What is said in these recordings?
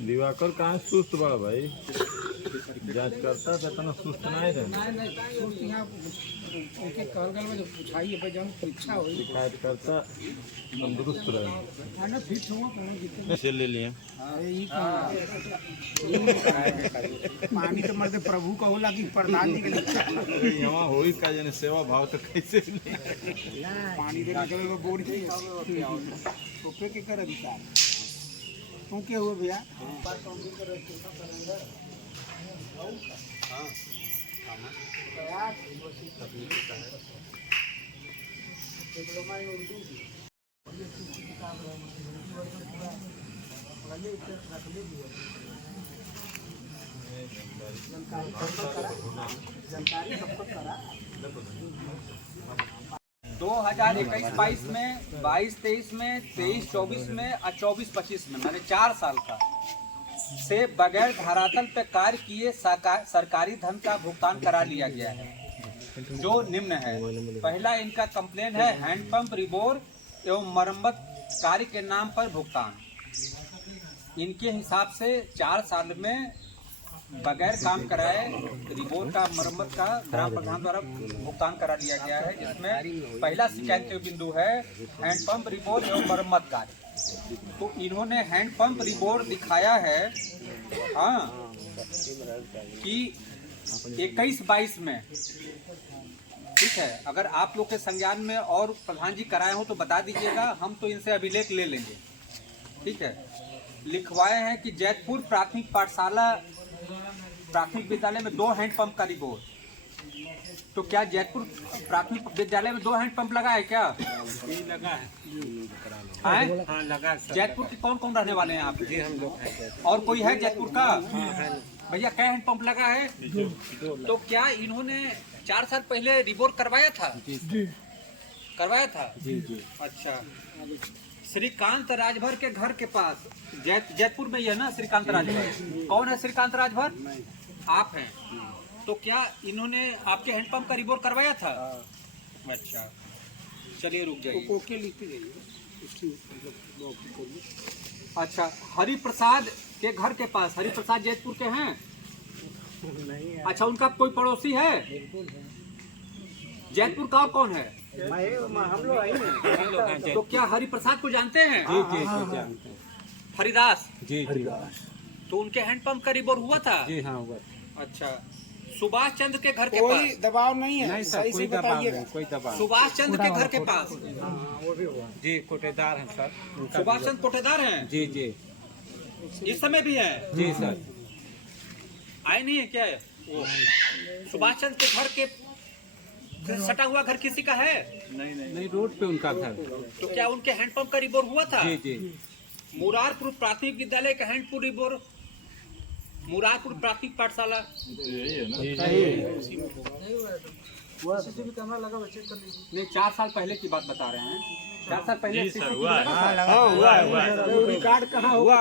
दिवाकर कहाँ सुस्त बड़ा भाई, जांच करता था इतना सुस्त नहीं रहे। सुस्त यहाँ उनके कहल में जो पूछाई है जब परीक्षा हुई शिकायत करता तंदुरुस्त रहे। ना फिट हुआ कोनो दिक्कत से ले लिए पानी तो मर्द प्रभु का होला कि प्रधान जी के यहाँ होई का जने सेवा भाव तो कैसे पानी दे निकले वो बोर चाहिए तो पे के कर अधिकार तू के हुआ भैया जानकारी सबको करा 2021-22 में, 22-23 में, 23-24 में और 24-25 में, मैंने 4 साल का से बगैर धरातल पे कार्य किए सरकारी धन का भुगतान करा लिया गया है, जो निम्न है। पहला इनका कंप्लेन है हैंडपंप रिबोर एवं मरम्मत कार्य के नाम पर भुगतान। इनके हिसाब से 4 साल में बगैर काम कराए रिबोर का मरम्मत का ग्राम प्रधान द्वारा भुगतान करा लिया गया है, जिसमें पहला शिकायत के बिंदु है हैंडपंप रिबोर एवं मरम्मत कार्य। तो इन्होंने हैंडपंप रिबोर दिखाया है हाँ कि 21-22 में, ठीक है। अगर आप लोग के संज्ञान में और प्रधान जी कराए हो तो बता दीजिएगा, हम तो इनसे अभिलेख ले लेंगे, ठीक है। लिखवाए हैं कि जैतपुर प्राथमिक विद्यालय में 2 हैंडपंप का रिबोर। तो क्या जैतपुर प्राथमिक विद्यालय में 2 हैंडपंप लगा है क्या? लगा है। हाँ लगा। जैतपुर के कौन कौन रहने वाले हैं आप? जी हम लोग हैं। और कोई है जैतपुर का? भैया क्या हैंडपंप लगा है? तो क्या इन्होंने 4 साल पहले रिबोर करवाया था? जी करवाया था। जी जी। अच्छा, श्रीकांत राजभर के घर के पास जैतपुर में यह ना श्रीकांत राजभर, कौन है श्रीकांत राजभर? आप हैं। तो क्या इन्होंने आपके हैंडपंप का रिबोर करवाया था? अच्छा चलिए रुक जाइए। अच्छा, हरिप्रसाद के घर के पास, हरिप्रसाद जैतपुर के हैं? अच्छा, उनका कोई पड़ोसी है जैतपुर का? और कौन है? हम लोग आई नहीं। तो क्या हरिप्रसाद को जानते हैं? जी जी जानते हैं। हरिदास? जी जी। तो उनके हैंडपंप का रिबोर हुआ था? जी हाँ हुआ। अच्छा, सुभाष चंद्र के घर के कोई पास? दबाव नहीं है। नहीं सर, कोई दबाव नहीं, कोई दबाव। सुभाष चंद्र के घर के पास? जी कोटेदार हैं सर। सुभाष चंद्र कोटेदार हैं? जी जी। इस समय भी है? जी सर। आए नहीं है क्या? वो सुभाष चंद्र के घर के सटा हुआ घर किसी का है? नहीं रोड पे उनका घर। तो क्या उनके हैंडपंप का रिबोर हुआ था? जी जी। मुरारपुर प्राथमिक विद्यालय का हैंडपंप रिबोर, मुरारपुर प्राथमिक पाठशाला? नहीं, 4 साल पहले की बात बता रहे हैं। 4 साल पहले रिकॉर्ड कहाँ हुआ?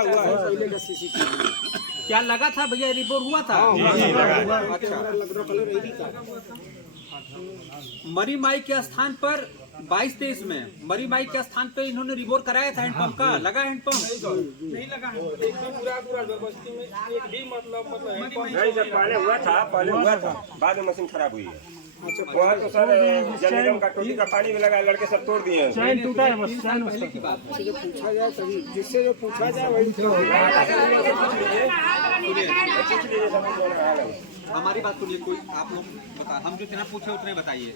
क्या लगा था भैया? रिबोर हुआ था? अच्छा, मरी माई के स्थान पर 22-23 में मरी माई के स्थान पे इन्होंने रिबोर कराया था हैंडपंप का? लगा हैंडपंप? नहीं लगा। पूरा बस्ती में एक भी मतलब नहीं सर, पहले हुआ था बाद में मशीन खराब हुई है। वहाँ तो सर जल निगम का टोटी का पानी भी लगा, लड़के सब तोड़ दिए। चैन टूटा है बस। चैन जो पूछा जाए तभी, जिससे जो पूछा जाए वही। हमारी बात सुनिए, कोई आप लोग बता, हम जो इतना पूछे उतने बताइए।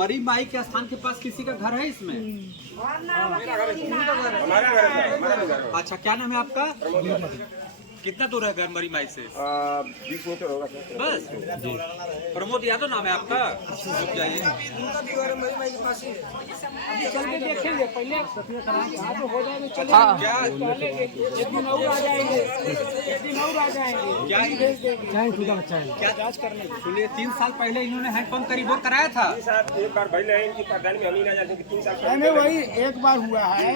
मरी माई के स्थान के पास किसी का घर है इसमें? हमारा घर है। अच्छा, क्या नाम है आपका? कितना दूर है घर मरी माई से? 20 मीटर होगा बस। प्रमोद यादव नाम है आपका? रुक जाइए। उनका भी घर मरी माई के पास ही है। अभी चल के देखेंगे, पहले सफेद कराएंगे तो हो जाएगा। चलिए क्या एक दिन और आ जाएंगे, एक दिन और आ जाएंगे। क्या क्या जांच करने? सुनिए, 3 साल पहले इन्होंने हैंडपंप का रिबोर कराया था? एक बार भाई नहीं इनकी प्रधान में हम ही ना जाते कि 3 साल नहीं वही एक बार हुआ है,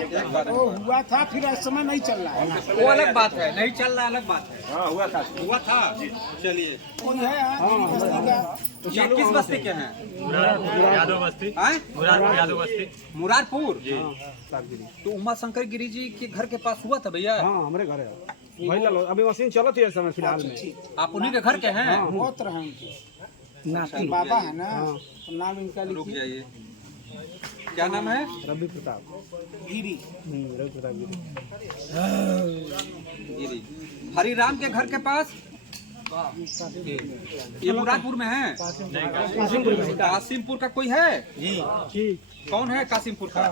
वो हुआ था, फिर इस समय नहीं चल रहा है। वो अलग बात है, नहीं चल रहा अलग बात है। हाँ हुआ था। हुआ था। चलिए, कोई है यहाँ बस्ती का? ये किस बस्ती के हैं? यादव बस्ती, हैं? यादव बस्ती। मुरारपुर। तो उमा शंकर गिरी जी के घर के पास हुआ था भैया? हाँ हमारे घर है भाई लाल, अभी मशीन चलत है इस समय फिलहाल में। आप उन्हीं के घर के हैं? बहुत रहे उनके नाती बाबा है ना, तो नाम इनका रुक लिखिए। जाइए, क्या नाम है? रवि प्रताप गिरी। रवि प्रताप गिरी। गिरी। हरिराम के घर के पास? ये मुरादपुर में है? कासिमपुर का कोई है? जी कौन है कासिमपुर का?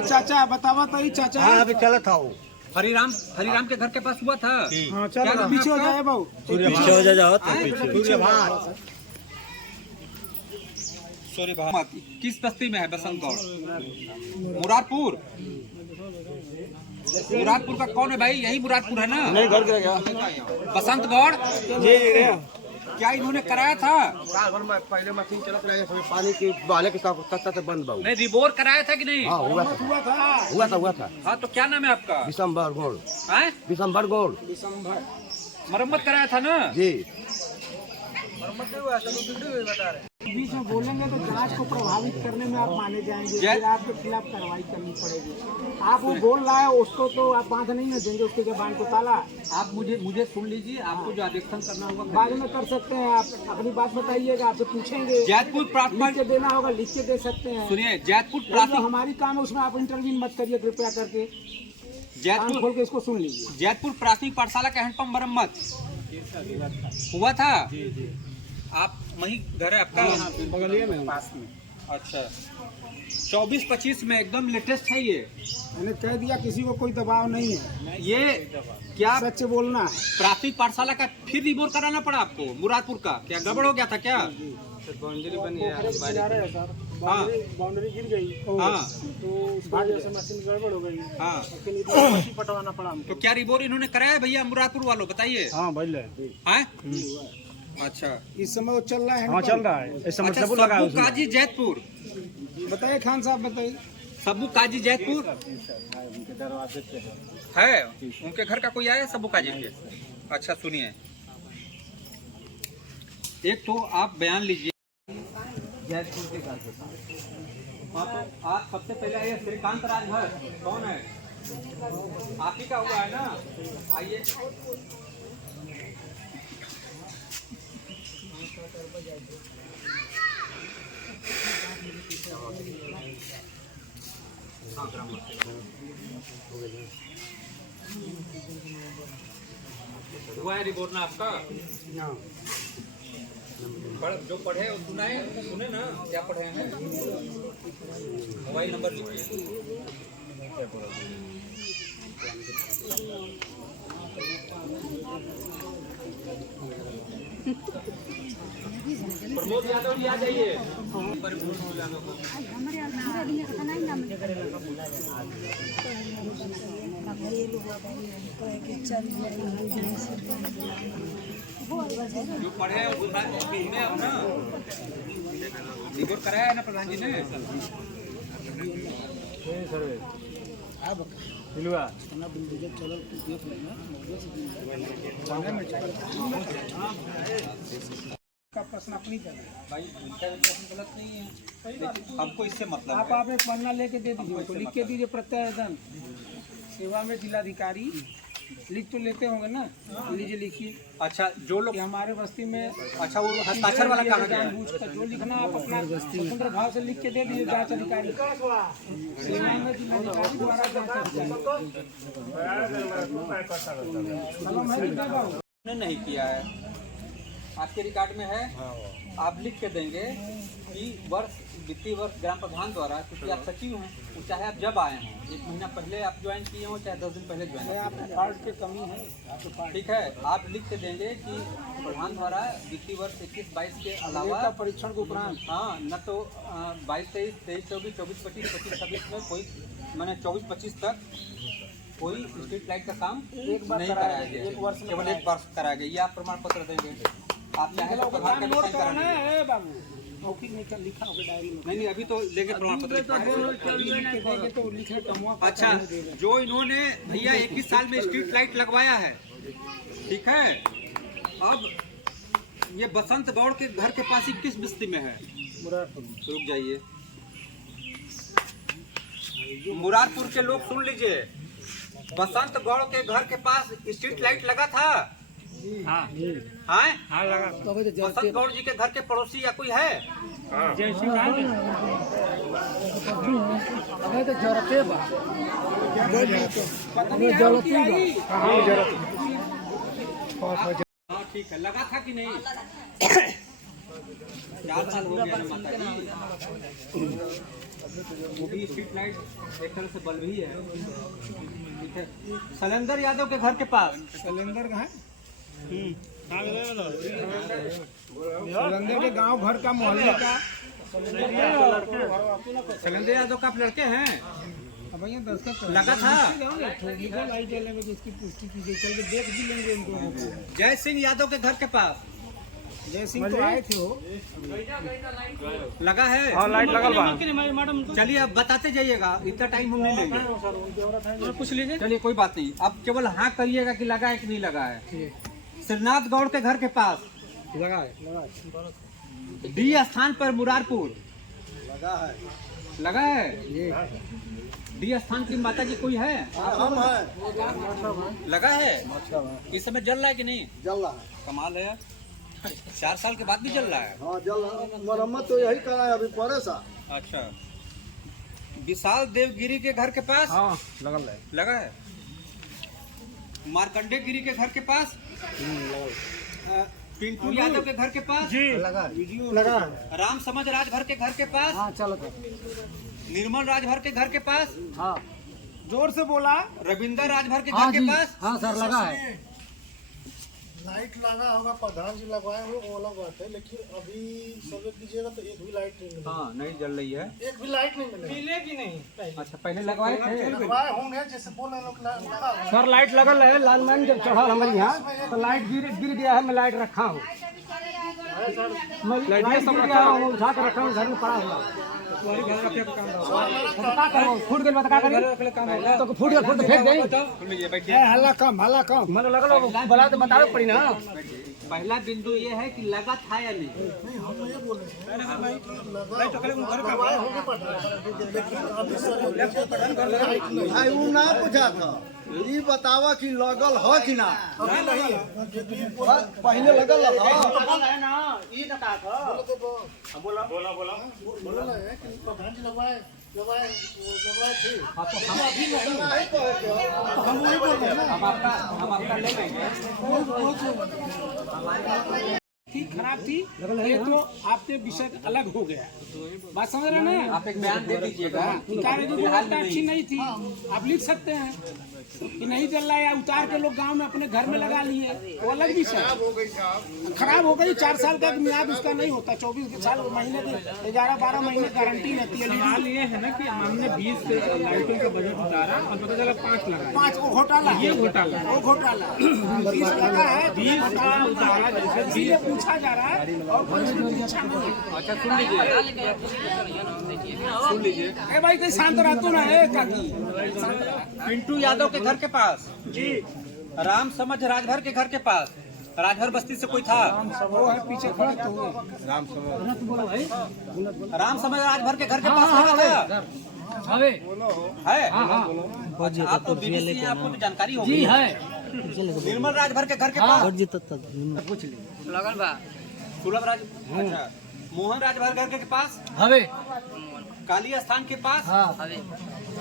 चाचा बतावा तो ही चाचा। हाँ अभी चला था वो। हरिराम के घर के पास हुआ था? हाँ चलो पीछे हो जाए बाबू, पीछे हो जाओ। सॉरी भाई, किस बस्ती में है? बसंतगढ़। मुरादपुर। मुरादपुर का कौन है भाई? यही मुरादपुर है ना? नहीं घर गिरा गया। बसंतगढ़। जी क्या इन्होंने कराया था? पहले मशीन चलत रहे पानी की बहाने के साथ बंद बाबू। नहीं, रिबोर कराया था कि नहीं? हाँ हुआ था। हाँ, तो क्या नाम है आपका? दिसंबर गोड़। हैं? दिसंबर गोड़ मरम्मत कराया था ना? जी। बीच में बोलेंगे तो जांच को प्रभावित करने में आप माने जाएंगे, फिर आपके खिलाफ कार्रवाई करनी पड़ेगी। आप वो बोल रहा है उसको तो आप बांध नहीं ना देंगे, उसके जबान को ताला। आप मुझे सुन लीजिए, आपको जो आदेशन करना होगा बाद में कर सकते हैं। आप अपनी बात बताइएगा, आपसे पूछेंगे, जैतपुर लिख प्राथमिक के देना होगा, लिख के दे सकते हैं। सुनिए, जैतपुर जो प्राथमिक हमारी काम है उसमें आप इंटरव्यू मत करिए कृपया करके। कान जैतपुर खोल के इसको सुन लीजिए। जैतपुर प्राथमिक पाठशाला का हैंडपंप मरम्मत हुआ था? आप वहीं घर है आपका? बगलिए में पास में। अच्छा, 24-25 में एकदम लेटेस्ट है ये। मैंने कह दिया किसी को कोई दबाव नहीं है, ये क्या सच बोलना है। प्राथमिक पाठशाला का फिर रिबोर कराना पड़ा आपको? मुरादपुर का क्या गड़बड़ हो गया था क्या? बाउंड्री बन गया हाँ बाउंड्री गिर गई हाँ तो उस वजह से मशीन गड़बड़ हो गई, हाँ। लेकिन इतना मशीन पटवाना पड़ा हमको। तो क्या रिबोर इन्होंने कराया भैया मुरादपुर वालों? बताइए। हाँ भाई हैं? अच्छा, इस समय वो चल रहा है। हाँ चल रहा है इस समय अच्छा, सब लगा है सब्बू काजी जैतपुर। बताइए खान साहब, बताइए। सब्बू काजी जैतपुर है? उनके घर का कोई आया सब्बू काजी के? अच्छा सुनिए, एक तो आप बयान लीजिए जैतपुर के घर के पास। हाँ, तो आप सबसे पहले आइए। श्रीकांत राजभर कौन है? आप ही का हुआ है ना? आइए। हुआ है रिपोर्ट ना आपका? जो पढ़े वो सुने ना, क्या पढ़े हैं? मोबाइल नंबर लिखिए। प्रमोद यादव जी आ जाइए। जो पढ़े हैं वो सुने हो ना? रिपोर्ट कराया है ना प्रधान जी ने? का प्रश्न अपनी तरह भाई उनका भी प्रश्न गलत नहीं है, लेकिन हमको इससे मतलब आप है। आप एक पन्ना लेके दे दीजिए, तो लिख के दीजिए प्रत्यावेदन सेवा में जिलाधिकारी। लिख तो लेते होंगे ना, लीजिए लिखिए अच्छा, जो लोग कि हमारे बस्ती में अच्छा वो हस्ताक्षर वाला कहाँ गया? जानबूझकर जो लिखना आप अपना स्वतंत्र भाव से लिख के दे दीजिए जांच अधिकारी। सेवा में जिलाधिकारी द्वारा जांच अधिकारी। कलम है कितना बाबू? उन्होंने नहीं किया है, आपके रिकॉर्ड में है। आप लिख के देंगे कि वित्तीय वर्ष ग्राम प्रधान द्वारा, क्योंकि आप सचिव हैं, तो चाहे आप जब आए हैं, 1 महीना पहले आप ज्वाइन किए हो, चाहे 10 दिन पहले ज्वाइन आपके कार्ड की कमी है, आपके कार्ड ठीक है। आप लिख के देंगे कि प्रधान द्वारा वित्तीय वर्ष 21-22 के अलावा का परीक्षण के उपरांत हाँ, न तो 22-23, 23-24, 24-25, 25-26 में कोई, मैंने 24-25 तक कोई स्ट्रीट लाइट का काम एक बार नहीं कराया कराया गया, गया, एक वर्ष में केवल 1 वर्ष कराया गया। ये आप प्रमाण पत्र देंगे। आप चाहे तो प्रधान का नोट साइन कराना करा लीजिए। है बाबू, मौखिक निकल लिखा होगा डायरी में। नहीं, अभी तो लेके प्रमाण पत्र लिखवा है। लिख के देंगे तो लिखे कमुआ का अच्छा, जो इन्होंने भैया 21 साल में स्ट्रीट लाइट लगवाया है, ठीक है। अब ये बसंत गौड़ के घर के पास ही किस बस्ती में है? रुक जाइए, मुरारपुर के लोग सुन लीजिए, बसंत गौड़ के घर के पास स्ट्रीट लाइट लगा था। हाँ हाँ लगा। बसंत गौड़ जी के घर के पड़ोसी या कोई है? जैसी बात हाँ ठीक है, लगा था कि नहीं? 4 साल हो गया ना माता जी। वो भी स्ट्रीट लाइट एक तरह से बल्ब ही है। ठीक है। शैलेंद्र यादव के घर के पास, सिलेंडर का है सिलेंडर के गांव घर का मोहल्ले का शैलेंद्र यादव का आप लड़के हैं? अब भैया 10 का लगा था। लाइट जलने में इसकी पुष्टि की गई, चल के देख भी लेंगे उनको। जय सिंह यादव के घर के पास जय सिंह तो आए थे वो, लगा है? हाँ लाइट लगल बा। चलिए अब बताते जाइएगा, इतना टाइम हम नहीं लेंगे। पूछ लीजिए। चलिए कोई बात नहीं, अब केवल हाँ करिएगा कि लगा है कि नहीं लगा है। श्रीनाथ गौड़ के घर के पास लगा है डी स्थान पर मुरारपुर लगा है। डी स्थान की माता जी कोई है? लगा है। इस समय जल रहा है कि नहीं? जल रहा है। कमाल है, 4 साल के बाद भी जल रहा है। हाँ जल रहा है। मरम्मत तो यही करा है अभी परे सा। अच्छा, विशाल देवगिरी के घर के पास हाँ लगा है। मार्कंडे गिरी के घर के पास, पिंटू यादव के घर के पास, लगा राम समझ राजभर के घर के पास, हाँ चलो निर्मल राजभर के घर के पास, हाँ जोर से बोला, रविंदर राजभर के घर के पास। हाँ सर लगा है। लाइट लगा होगा, प्रधान जी लगवाए हो वो अलग बात है, लेकिन अभी सब कीजिएगा तो एक भी लाइट नहीं मिलेगी। हाँ नहीं जल रही है, एक भी लाइट नहीं मिलेगी। मिलेगी नहीं। अच्छा पहले लगवाए थे? लगवाए होंगे, जैसे बोल रहे लोग लगा होगा। सर लाइट लगल है, लाइनमैन जब चढ़ा हमारे यहाँ तो लाइट गिर गया है, मैं लाइट रखा हूँ, मैं लाइट गिर गया हूँ, उठा के रखा हूँ, घर में पड़ा हुआ। फूट गया तो क्या करें? तो फूट गया, फूट फेंक दें। हल्ला कम मतलब लगा बला तो बताओ पड़ी ना। पहला बिंदु ये है कि लगा था या नहीं। हम ये बोल रहे हैं लगवाए होंगे प्रधान, लेकिन अभी सब लाइट नहीं। भाई वो ना पूछा था, ये बतावा कि लगल हो कि ना। अभी नहीं है, पहले लगल बोला है कि प्रधान जी लगवाए थे। हम वही बोल रहे हैं ना। हम आपका ले लेंगे। खराब थी ये तो आपके विषय अलग हो गया, बात समझ रहे हैं ना। आप एक बयान दे दीजिएगा। गुणवत्ता अच्छी नहीं थी, आप लिख सकते हैं कि नहीं चल रहा है, या उतार के लोग गांव में अपने घर में लगा लिए, वो अलग विषय। खराब हो गई, 4 साल का मियाद उसका नहीं होता, 24 साल महीने की 11-12 महीने गारंटी रहती है। सवाल ये है ना कि हमने 20 लाइटों का बजट उतारा और पता चला 5 लगा। 5 वो घोटाला, ये घोटाला, वो घोटाला 20 लगा है, 20 का उतारा जैसे इसीलिए पूछा जा रहा है और कोई पूछा नहीं। अच्छा सुन लीजिए, ए भाई कहीं शांत रहतो ना है काकी। पिंटू यादव के घर के पास जी, राम समझ राजभर के घर के पास, राजभर बस्ती से कोई था? वो है पीछे खड़ा तो राम समझ राजभर के घर के पास लगा था है? अच्छा आप तो बीबीसी हैं, आपको तो जानकारी होगी। निर्मल राजभर के घर के पास सुलभ राज, अच्छा मोहन राजभर घर के पास, काली स्थान के पास,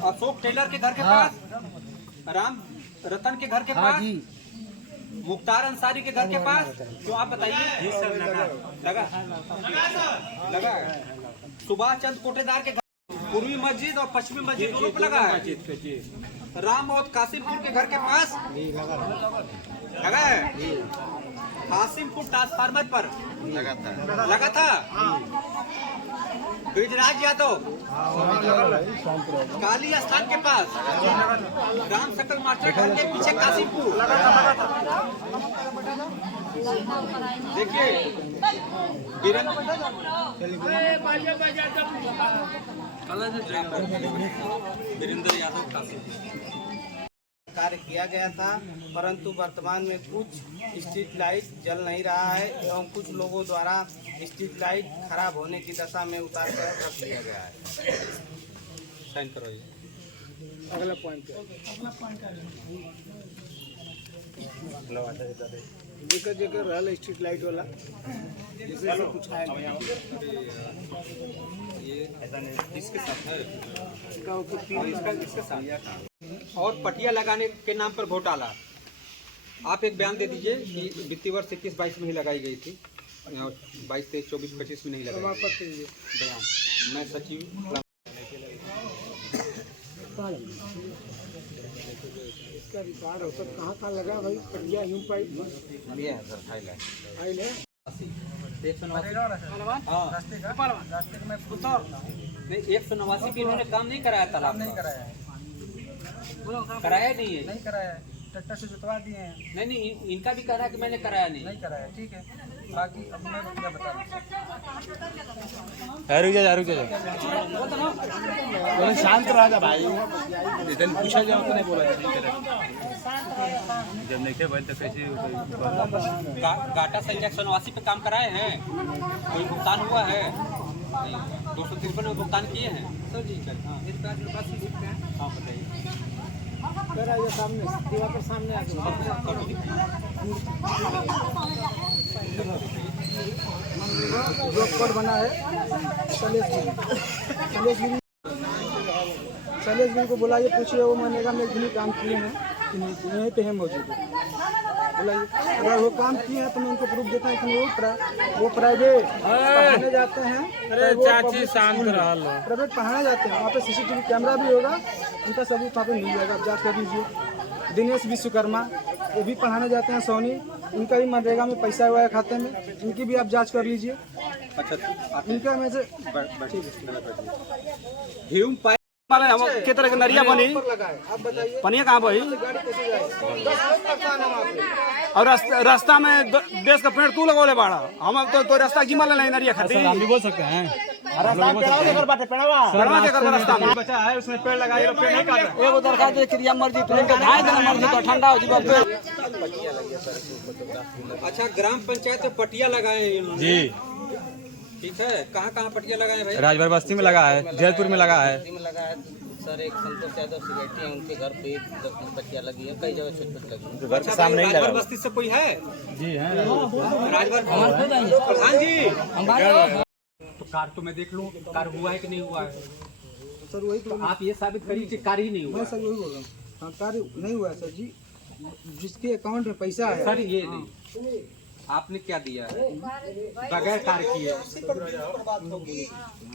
अशोक टेलर के घर के पास, राम रतन के घर के पास, मुख्तार अंसारी के घर के पास। क्यों आप बताइए? लगा सुभाष चंद्र कोटेदार के घर, पूर्वी मस्जिद और पश्चिमी मस्जिद दोनों पे लगा है। राम और कासिमपुर के घर के पास लगा है। कासिमपुर ट्रांसफार्मर पर लगा था। ब्रिजराज यादव काली स्थान के पास, राम सकल मास्टर घर के पीछे कासिमपुर। देखिए वीरेंद्र यादव कासिमपुर। कार्य किया गया था, परंतु वर्तमान में कुछ स्ट्रीट लाइट जल नहीं रहा है एवं कुछ लोगों द्वारा स्ट्रीट लाइट खराब होने की दशा में उतार कर रख दिया गया है। साइन करो ये। अगला पॉइंट जेकर जेकर रहल स्ट्रीट लाइट वाला जैसे कुछ है ये किसके साथ है? इसके साथ। और पटिया लगाने के नाम पर घोटाला, आप एक बयान दे दीजिए कि वित्तीय वर्ष 21-22 में ही लगाई गई थी, 22, 23, 24, 25 में नहीं लगाई गई। बयान मैं सचिव इसका रिकॉर्ड हो सब कहाँ लगा भाई? पटिया यूं पाइप ये है सर, फाइल है। फाइल है 189 पे इन्होंने काम नहीं कराया, तालाब नहीं कराया नहीं है, नहीं कराया, ट्रैक्टर से जुतवा दिए हैं। नहीं इनका भी कह रहा है कि मैंने कराया नहीं। नहीं कराया, ठीक है। बाकी अब मैं क्या बता रुक जा शांत रहा जा भाई, इतने पूछा जाओ तो नहीं बोला जब नहीं थे भाई तो कैसे गाटा संख्या 189 पे काम कराए हैं, कोई भुगतान हुआ है? 253 में भुगतान किए हैं सर जी। हाँ बताइए। सामने दीवार पर सामने आ जो कोड बना है शैलेश गिरी को बुलाइए, पूछिए वो मनरेगा में भी काम किए हैं कि नहीं, यहीं पे है मौजूद है। बुलाइए, अगर वो काम किए हैं तो मैं उनको प्रूफ देता हूँ कि वो प्राइवेट पढ़ाने जाते हैं। चाची शांत रहा लो। प्राइवेट पढ़ाने जाते हैं, वहाँ पे CCTV कैमरा भी होगा, उनका सबूत वहाँ पे मिल जाएगा, आप जाँच कर लीजिए। दिनेश विश्वकर्मा वो भी पढ़ाने जाते हैं सोनी, उनका भी मनरेगा में पैसा हुआ है खाते में, इनकी भी आप जांच कर लीजिए। अच्छा इनका में से ह्यूम पाइप वाले हम के तरह के नरिया बनी आप बताइए पनिया कहाँ बही? गाड़ी कैसे जाएगी? 10 लोग परेशान है वहाँ पे। और रास्ता में देश का पेड़ तू लगोले बाड़ा, हम तो रास्ता गिमा ले नरिया खातिर हम भी बोल सकते हैं। रास्ता में पेड़वा के कर रास्ता में बचा है, उसमें पेड़ लगाए, पेड़ नहीं काट रहे। एगो दरखास्त दे क्रिया मर्जी तुरंत ढाई देना मर्जी तो ठंडा हो जीवा। अच्छा ग्राम पंचायत में पटिया लगाए हैं इन्होंने जी, ठीक है। कहाँ पटिया लगाए हैं भाई? राजभर बस्ती में लगा है, जयपुर में लगा है। सर एक संतोष यादव सिगरेटी है, उनके घर पे 10 पटिया लगी है, कई जगह छोटी लगी है। घर के सामने ही लगा राजभर बस्ती से कोई है? जी है राजभर प्रधान जी, तो कार तो मैं देख लूँ कार हुआ है कि नहीं हुआ है। सर वही तो आप ये साबित करिए कि कार ही नहीं हुआ। मैं सर वही बोल रहा हूँ, हाँ कार्य नहीं हुआ है सर जी। जिसके अकाउंट में पैसा है सर ये नहीं, आपने क्या दिया है? बगैर कार्य किए,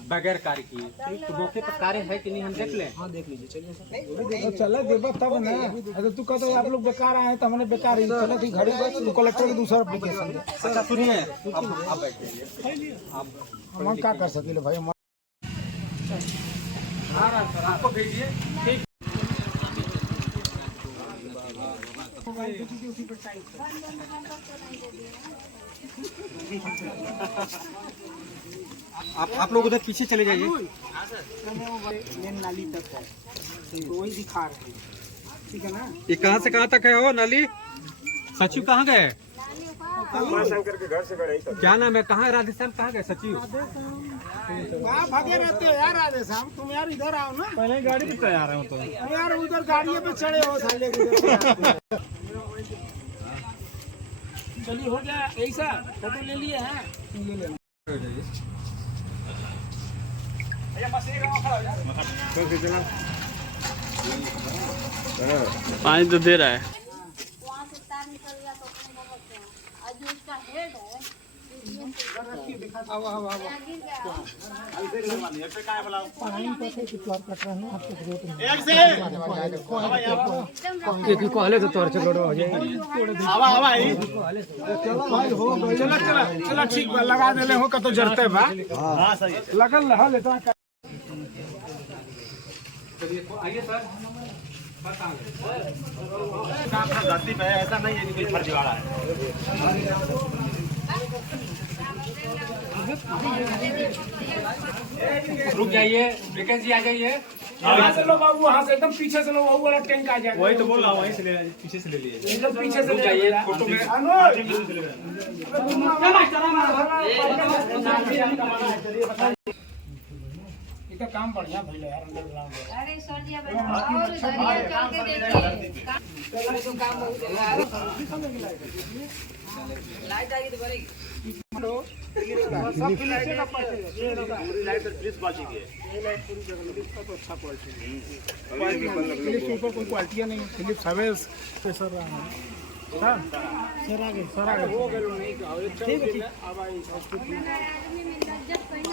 बगैर कार्य किए, तो मौके पर कार्य है कि नहीं हम देख लें। हाँ देख लीजिए, चलिए सर चला देगा तब ना। अगर तू कहते आप लोग बेकार आए तो हमने बेकार ही चला थी घड़ी बस कलेक्टर की दूसरा एप्लीकेशन दे। अच्छा सुनिए, आप बैठ जाइए, हम क्या कर सकते भाई? आपको भेजिए। ठीक आप लोग उधर पीछे चले जाइए। मेन नाली तक है तो वही दिखा रहे हैं, ठीक है ना? ये कहाँ से कहाँ तक है वो नाली? सचिव कहाँ गए? शंकर के घर से गए तो क्या नाम है? कहाँ राधेश्याम कहाँ गए सचिव? कहाँ भागे रहते हो यार राधेश्याम? तुम यार इधर आओ ना। पहले गाड़ी भी तैयार है तो यार उधर गाड़ियों पे चढ़े हो साले के। चलिए हो गया ऐसा, फोटो ले लिए हैं, ले लेना। पानी तो दे रहा है। वहाँ से तार निकल गया तो अपने भगत हैं। और जो उसका हेड है कहले तो तोर चलो हो जाए। चलो ठीक बा, लगा देले हो कतो जरते बा। हां सही लगल रहल इतना। चलिए आइए सर। धरती पे ऐसा नहीं है कि कोई फर्जीवाड़ा है। रुक जाइए, विकेश जी आ जाइए। यहाँ से लो बाबू, वहाँ से एकदम पीछे से लो, वो वाला टैंक आ जाएगा। वही तो बोल रहा हूँ, वहीं से ले पीछे से ले लिए। एकदम पीछे से ले जाइए। इसका काम बढ़िया भइल है यार, अंडरग्राउंड है। अरे सर जी, अब और इधर चल के देखिए। काम बहुत लाइट आएगी तो बड़ी। सब लाइट का पार्टी है, पूरी लाइट पुलिस बाजी की है। ये लाइट पूरी जगह पुलिस का तो अच्छा क्वालिटी है। पुलिस के ऊपर कोई क्वालिटी नहीं, फिलिप्स हवेल्स सर रहा है। सर आगे हो गए नहीं तो ठीक है। अब आई आदमी में लज्जत पहन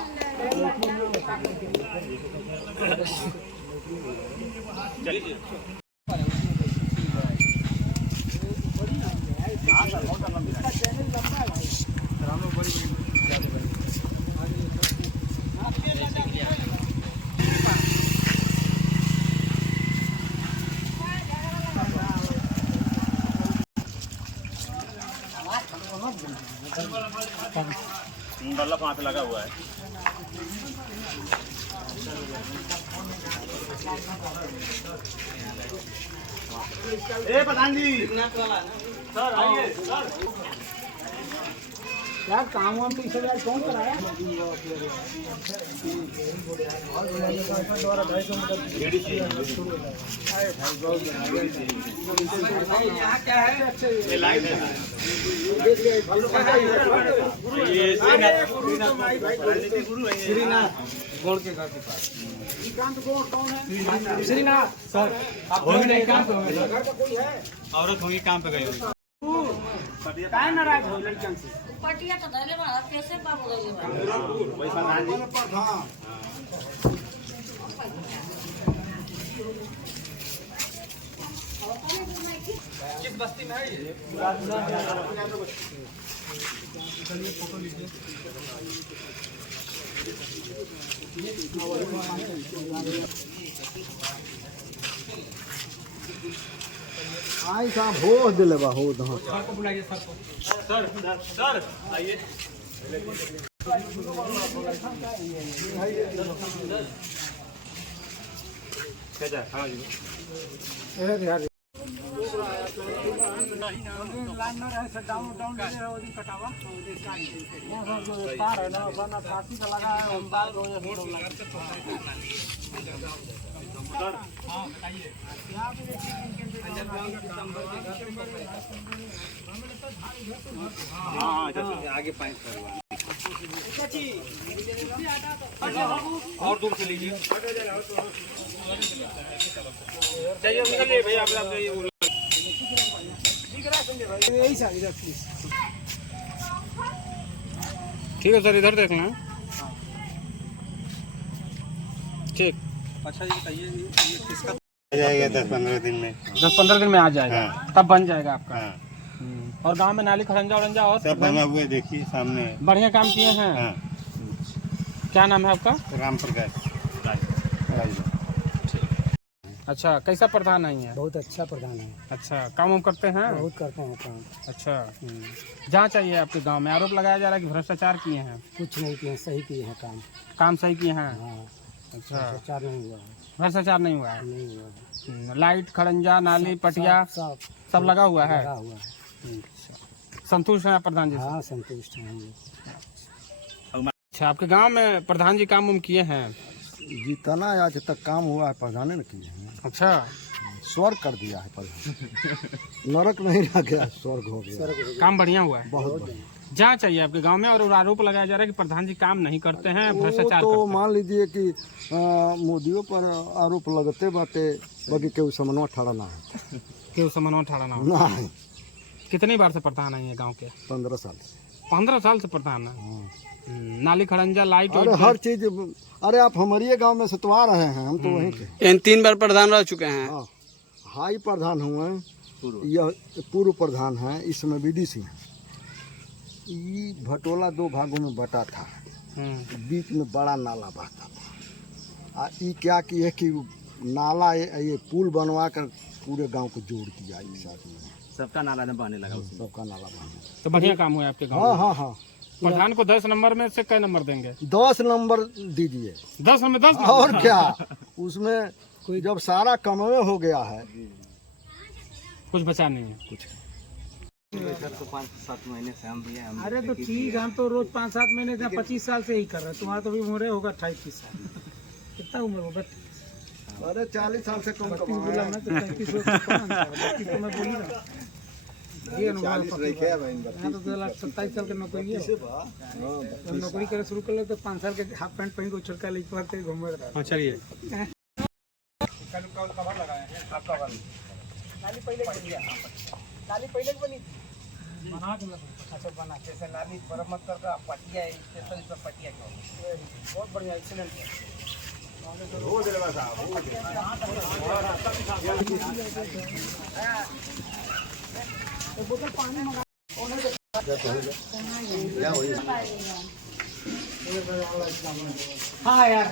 बल्लभ वहाँ पे लगा हुआ है। ए प्रधान जी, सर आइए सर। यार काम वाम तो इसे यार कौन कराया? यहाँ क्या है? ये लाइट है। श्रीनाथ गोड़ के घर के पास। श्रीकांत गौड़ कौन है? श्रीनाथ सर आप होंगे काम पे घर का कोई है? औरत होगी काम पे गई। काय नाराज हो लड़कियों से? पटिया तो धैले बा, कैसे बाबू धैले बा? किस बस्ती में है ये? आई साहब हो दिले बा हो दहाँ। सर को बुलाइए, सर को। सर आइए। कैसा? हाँ जी। लाइन में रहे से डाउन डाउन दे रहे हो दिन कटावा। वो जो तार है ना, वरना फांसी का लगा है, हम बाल रोए सर हाँ बताइए। हाँ हाँ आगे पाइप करवा और दूर से लीजिए। चाहिए निकलिए भैया, आप यही सारी इधर प्लीज। ठीक है सर, इधर देख लें। ठीक। अच्छा ये बताइए, ये किसका आ जाएगा 10-15 दिन में। 10-15 दिन में आ जाएगा। हाँ। तब बन जाएगा आपका। हाँ। और गांव में नाली खड़ंजा उड़ंजा और सब बना हुआ है, देखिए सामने। बढ़िया काम किए हैं। हाँ। क्या नाम है आपका? राम प्रकाश। अच्छा, कैसा प्रधान नहीं है? बहुत अच्छा प्रधान है। अच्छा, काम वाम करते हैं? बहुत करते हैं काम। अच्छा, जहाँ चाहिए आपके गांव में। आरोप लगाया जा रहा है कि भ्रष्टाचार किए हैं। कुछ नहीं किए, सही किए हैं काम। काम सही किए हैं। हाँ, अच्छा, भ्रष्टाचार नहीं हुआ है। भ्रष्टाचार नहीं हुआ है। नहीं हुआ है। लाइट खड़ंजा नाली पटिया सब लगा हुआ है। लगा हुआ है। अच्छा, संतुष्ट हैं आप प्रधान जी से? हाँ, संतुष्ट हैं हम लोग। अच्छा, आपके गांव में प्रधान जी काम वाम किए हैं? जितना आज तक काम हुआ है प्रधान ने किए हैं। अच्छा, स्वर्ग कर दिया है प्रधान। नरक नहीं रह गया, स्वर्ग हो गया। काम बढ़िया हुआ है। बहुत बढ़िया। जहाँ चाहिए आपके गांव में। और आरोप लगाया जा रहा है कि प्रधान जी काम नहीं करते हैं, भ्रष्टाचार तो करते हैं। मान लीजिए कि मोदियों पर आरोप लगते बाटे, बाकी केहू समनवा ठाड़ा ना है। केहू समन्वय ठाड़ा ना हो। नहीं, कितनी बार से प्रधान है ये गांव के? 15 साल से। 15 साल से प्रधान है। नाली खड़ंजा लाइट अरे हर चीज। अरे आप हमारे गांव में से तो आ रहे हैं, हम तो वहीं के। इन 3 बार प्रधान रह चुके हैं। हाँ, हाई प्रधान हुए, यह पूर्व प्रधान है, इसमें बीडीसी है। ये भटोला 2 भागों में बटा था, बीच में बड़ा नाला बहता था। ये क्या किए कि नाला ये पुल बनवा कर पूरे गांव को जोड़ दिया। इस साथ में सबका नाला बहने लगा। सबका नाला बहने। तो बढ़िया काम हुआ है आपके गांव हाँ में। हाँ हाँ। प्रधान को 10 नंबर में से कई नंबर देंगे? 10 नंबर दीजिए। 10 में 10 और क्या। उसमें कोई जब सारा कमवे हो गया है, कुछ बचा नहीं है। कुछ इधर तो 5-7 महीने से हम भी हैं। अरे तो ठीक है, हम तो रोज 5-7 महीने से 25 साल से ही कर रहे हैं। तुम्हारा तो भी उम्र होगा 28-30 साल। कितना उम्र होगा? अरे 40 साल से कम 32 बोला मैं तो 35 तो मैं बोल रहा हूँ। ये अनुभव यहाँ तो 2,27 साल का नौकरी है। जब नौकरी करे शुरू कर ले तो 5 साल के हाफ पैंट पहन को छिड़का ले पर घूमे रहा। हाँ चलिए। नाली पहले बनी अच्छा बना जैसे नाली मरम्मत करके पटिया स्टेशन पर पटिया बहुत बढ़िया एक्सीलेंट है। बोतल पानी मंगा हाँ यार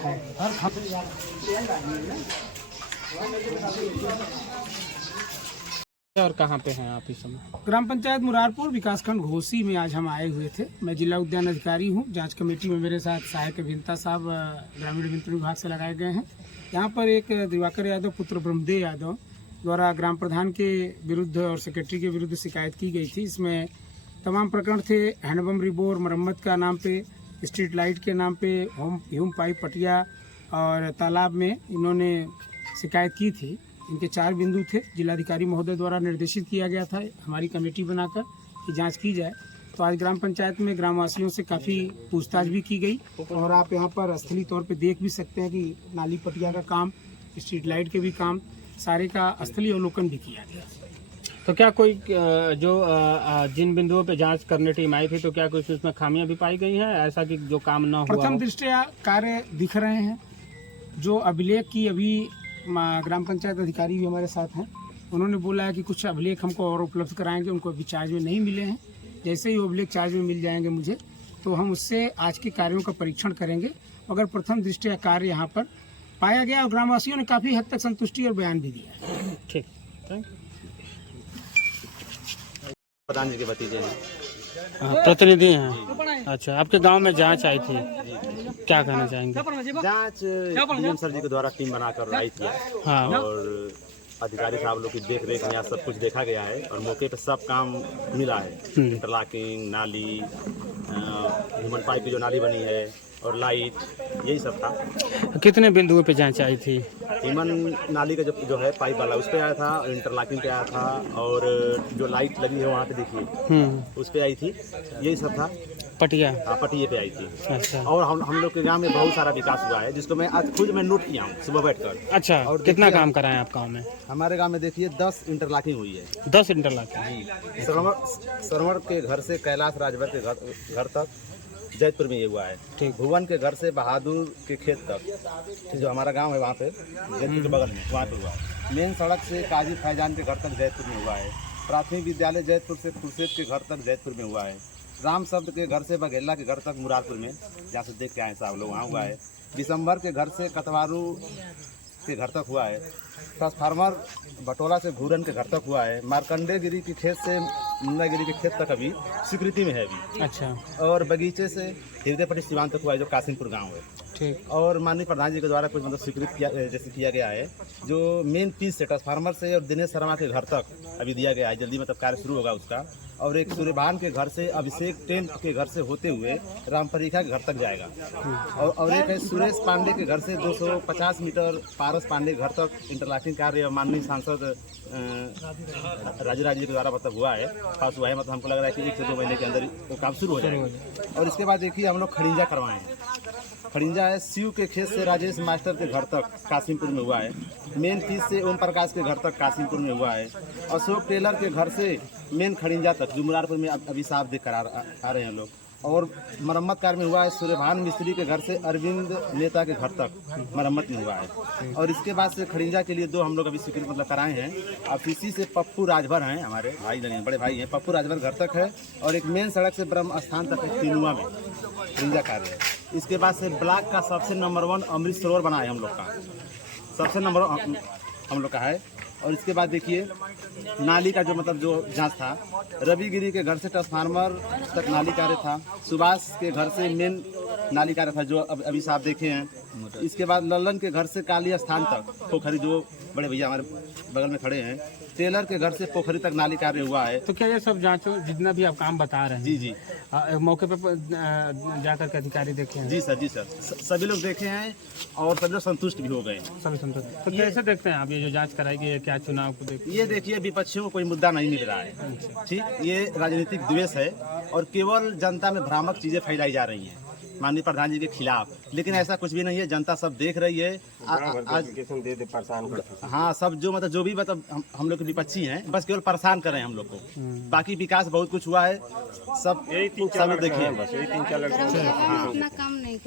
और कहाँ पे हैं आप इस समय? ग्राम पंचायत मुरारपुर विकासखंड घोसी में आज हम आए हुए थे। मैं जिला उद्यान अधिकारी हूँ। जांच कमेटी में मेरे साथ सहायक अभियंता साहब ग्रामीण वितरण विभाग से लगाए गए हैं। यहाँ पर एक दिवाकर यादव पुत्र ब्रह्मदेव यादव द्वारा ग्राम प्रधान के विरुद्ध और सेक्रेटरी के विरुद्ध शिकायत की गई थी। इसमें तमाम प्रकरण थे। हैंडपम्प रिबोर मरम्मत का नाम पे, स्ट्रीट लाइट के नाम पे, ह्यूम पाइप पटिया और तालाब में इन्होंने शिकायत की थी। इनके 4 बिंदु थे। जिलाधिकारी महोदय द्वारा निर्देशित किया गया था हमारी कमेटी बनाकर कि जांच की जाए। तो आज ग्राम पंचायत में ग्रामवासियों से काफ़ी पूछताछ भी की गई और आप यहाँ पर स्थलीय तौर पे देख भी सकते हैं कि नाली पटिया का काम, स्ट्रीट लाइट के भी काम, सारे का स्थलीय अवलोकन भी किया गया। तो क्या कोई जो जिन बिंदुओं पे जांच करने टीम आई थी तो क्या कुछ उसमें खामियां भी पाई गई हैं, ऐसा कि जो काम ना हुआ? प्रथम दृष्टया कार्य दिख रहे हैं। जो अभिलेख की अभी ग्राम पंचायत अधिकारी भी हमारे साथ हैं, उन्होंने बोला है कि कुछ अभिलेख हमको और उपलब्ध कराएंगे। उनको अभी चार्ज में नहीं मिले हैं। जैसे ही वो अभिलेख चार्ज में मिल जाएंगे मुझे, तो हम उससे आज के कार्यों का परीक्षण करेंगे। अगर प्रथम दृष्टया कार्य यहाँ पर पाया गया और ग्रामवासियों ने काफ़ी हद तक संतुष्टि और बयान भी दिया है। ठीक, थैंक यू। प्रधान जी के भतीजे हैं। प्रतिनिधि हैं। अच्छा, आपके गांव में जांच आई थी, क्या कहना चाहेंगे? जांच डीएम सर जी के द्वारा टीम बनाकर आई थी। हाँ। और अधिकारी साहब लोग की देख रेख में यहाँ सब कुछ देखा गया है और मौके पर सब काम मिला है। इंटरलॉकिंग, नाली, ह्यूमन पाइप की जो नाली बनी है और लाइट, यही सब था। कितने बिंदुओं पे जांच आई थी? ह्यूमन नाली का जो है पाइप वाला, उस पे आया था, इंटरलॉकिंग पे आया था और जो लाइट लगी है वहाँ पे देखिए उस पे आई थी, यही सब था। पटिया? हाँ, पटिये पे आई थी। अच्छा। और हम लोग के गांव में बहुत सारा विकास हुआ है जिसको मैं आज खुद मैं नोट किया हूँ सुबह बैठकर। अच्छा, और कितना काम करा है आप गाँव में? हमारे गांव में देखिए 10 इंटरलॉकिंग हुई है। 10 इंटरलॉकिंग? सरवण के घर से कैलाश राजभर के घर तक जैतपुर में ये हुआ है। ठीक। भुवन के घर से बहादुर के खेत तक, जो हमारा गांव है वहाँ पे जैतपुर के बगल में, वहाँ पे हुआ है। मेन सड़क से काजी फैजान के घर तक जैतपुर में हुआ है। प्राथमिक विद्यालय जैतपुर से खुर्शीद के घर तक जैतपुर में हुआ है। राम शब्द के घर से बघेला के घर तक मुरारपुर में, जहाँ से देख के आए साहब लोग, वहाँ हुआ है। दिसंबर के घर से कतवारू के घर तक हुआ है। ट्रांसफार्मर बटोला से घूरन के घर तक हुआ है। मार्कंडे गिरी के खेत से मुन्ना गिरी के खेत तक अभी स्वीकृति में है अभी। अच्छा। और बगीचे से हृदयपट्टी सिवान तक हुआ है जो कासिमपुर गांव है। ठीक। और माननीय प्रधान जी के द्वारा कुछ मतलब स्वीकृत किया जैसे किया गया है, जो मेन पीस से ट्रांसफार्मर से और दिनेश शर्मा के घर तक अभी दिया गया है। जल्दी मतलब कार्य शुरू होगा उसका। और एक सूर्यभान के घर से अभिषेक टेंट के घर से होते हुए रामपरीखा के घर तक जाएगा। और एक है सुरेश पांडे के घर से 250 मीटर पारस पांडे के घर तक इंटरलॉकिंग कार्य माननीय सांसद राजू जी के द्वारा मतलब हुआ है, पास हुआ है। मतलब हमको लग रहा है कि 1 से 2 महीने के अंदर वो काम शुरू हो जाएगा। और इसके बाद देखिए हम लोग खड़ींजा करवाए हैं। खड़ींजा है शिव के खेत से राजेश मास्टर के घर तक कासिमपुर में हुआ है। मेन पीस से ओम प्रकाश के घर तक कासिमपुर में हुआ है। अशोक टेलर के घर से मेन खड़ींजा तक, जो मुरारपुर में अभी साफ देख कर आ रहे हैं लोग। और मरम्मत कार्य में हुआ है सूर्यभान मिस्त्री के घर से अरविंद नेता के घर तक मरम्मत में हुआ है। और इसके बाद से खड़ींजा के लिए 2 हम लोग अभी स्वीकृत मतलब कराए हैं। अब इसी से पप्पू राजभर हैं, हमारे भाई लगे बड़े भाई हैं, पप्पू राजभर घर तक है। और एक मेन सड़क से ब्रह्म स्थान तक है, तीनुआ में खड़ींजा कार्य है। इसके बाद से ब्लॉक का सबसे नंबर 1 अमृत सरोवर बना है हम लोग का, सबसे नंबर हम लोग का है। और इसके बाद देखिए नाली का जो मतलब जो जांच था, रविगिरी के घर से ट्रांसफार्मर तक नाली कार्य था, सुभाष के घर से मेन नाली कार्य था जो अभी साहब देखे हैं। इसके बाद लल्लन के घर से काली स्थान तक पोखरी, जो बड़े भैया हमारे बगल में खड़े हैं, टेलर के घर से पोखरी तक नाली कार्य हुआ है। तो क्या ये सब जांचो जितना भी आप काम बता रहे हैं? जी जी, मौके पे जाकर के अधिकारी देखे हैं? जी सर, जी सर, सभी लोग देखे हैं और सभी लोग संतुष्ट भी हो गए। सभी संतुष्ट। तो कैसे देखते हैं आप ये जो जांच कराई गई है, क्या चुनाव को देखते हैं? ये देखिए विपक्षियों को कोई मुद्दा नहीं मिल रहा है, ठीक, ये राजनीतिक द्वेष है और केवल जनता में भ्रामक चीजें फैलाई जा रही हैं माननीय प्रधान जी के खिलाफ, लेकिन ऐसा कुछ भी नहीं है। जनता सब देख रही है। आज दे परेशान करते। हाँ, सब जो मतलब जो भी मतलब हम लोग के विपक्षी हैं बस केवल परेशान कर रहे हैं हम लोग को। बाकी विकास बहुत कुछ हुआ है, सब यही 3-4 देखिए, बस यही 3-4 लड़के अपना काम नहीं